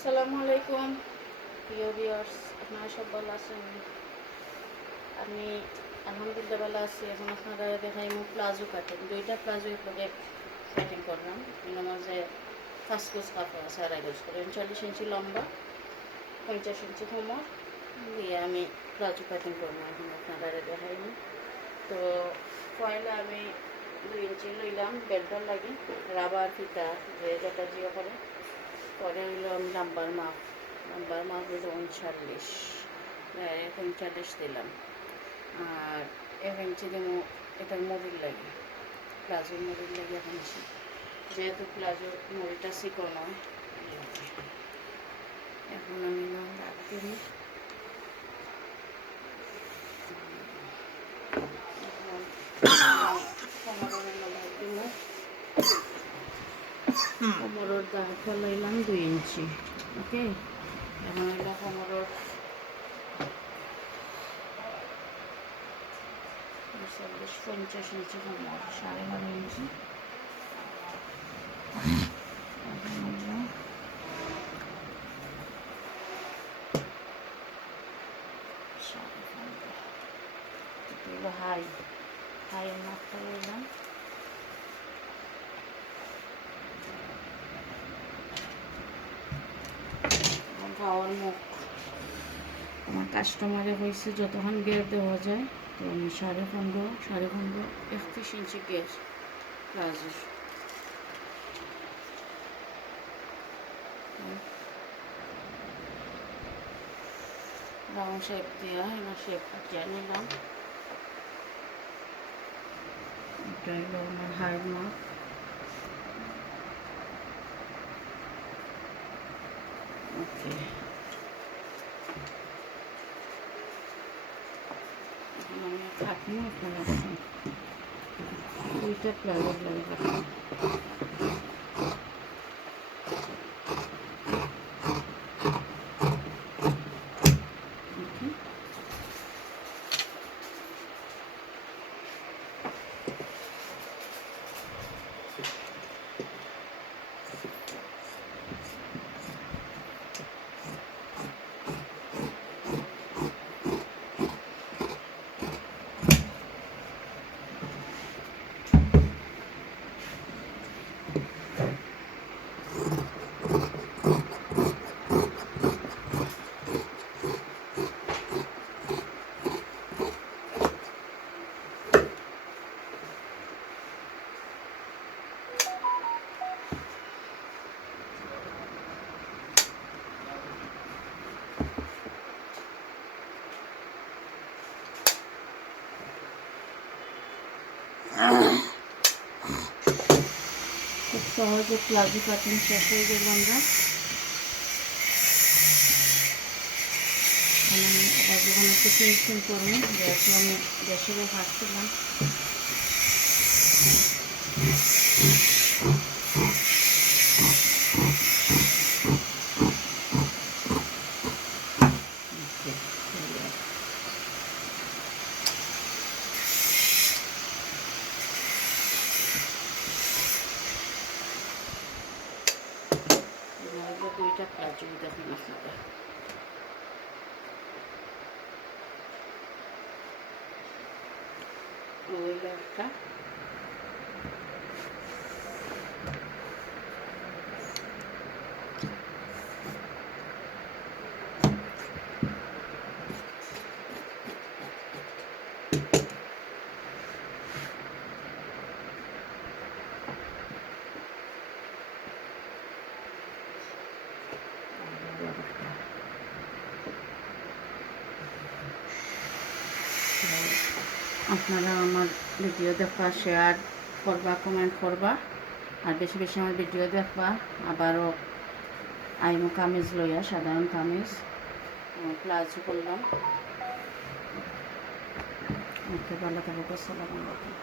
আসসালামু আলাইকুম প্রিয় ভিউয়ার্স, আপনারা সব ভালো আছেন? আমি আলহামদুলিল্লাহ ভালো আছি। এখন আপনারা দেখাই প্লাজো কাটিং, দুইটা প্লাজো একলগে কাটিং করলাম। এর মাঝে 5 গজ কাপড় আছে, 2.5 গজ করে, 39 ইঞ্চি লম্বা, 50 ইঞ্চি কোমর দিয়ে আমি প্লাজো কাটিং করলাম। এখন আপনারা দেখাই। তো পয়লা আমি 2 ইঞ্চি লইলাম বেল্টর লাগি, রাবার ফিতা যে যেটা জিও করে। পরে হইলো আমি নাম্বার মাপ হইলো 39 দিলাম। আর 1 ইঞ্চি দেবো এটার মুড়ির লাগে, প্লাজোর মুড়ির লাগে 1 ইঞ্চি, যেহেতু প্লাজোর মুড়িটা চিকন হয়। এখন আমি দাগ দিই। কোমরের দাগ ফলাইলাম 2 ইঞ্চি। ওকে, এখন হইলো কোমরের 50 ইঞ্চি কোমর, 12.5 ইঞ্চি। হাইয়ের মাপটা নিলাম। খাওয়ার মুখ আমার কাস্টমারে হয়েছে যতক্ষণ গের দেওয়া যায়, তো আমি 15.5 31 ইঞ্চি গের প্লাজোর। রাউন্ড শেপ দেওয়া এবার শেপ কাটিয়ে নিলাম। এটা হলো আমার হাইয়ের মাপ। ওকে, এখন আমি কাটবো। আপনারা দেখুন, দুইটা প্লাজোর লাগে কাটবো। খুব সহজে প্লাজো কাটিং শেষ হয়ে গেল। আমরা আবার যখন একটু ফিনিশিং করবো, যেহেতু আমি গ্যাসের হাঁটছিলাম, দুইটা প্লাজো দেখুন আপনারা। ওইটা একটা আপনারা আমার ভিডিও দেখবা, শেয়ার করবা, কমেন্ট করবা, আর বেশি বেশি আমার ভিডিও দেখবা। আবারও আইমো কামিজ লইয়া, সাধারণ কামিজ প্লাজো করলাম। ওকে, ভালো থাকবো। আসসালামু আলাইকুম।